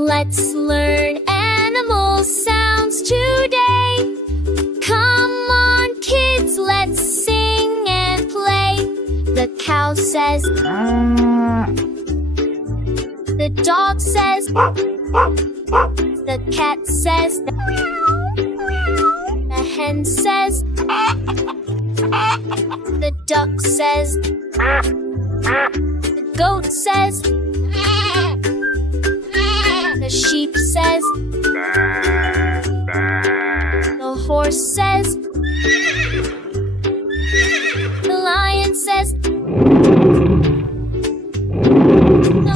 Let's learn animal sounds today. Come on, kids, let's sing and play. The cow says, the dog says, the cat says, the hen says, the duck says, the goat says, the sheep says, the horse says, the lion says, the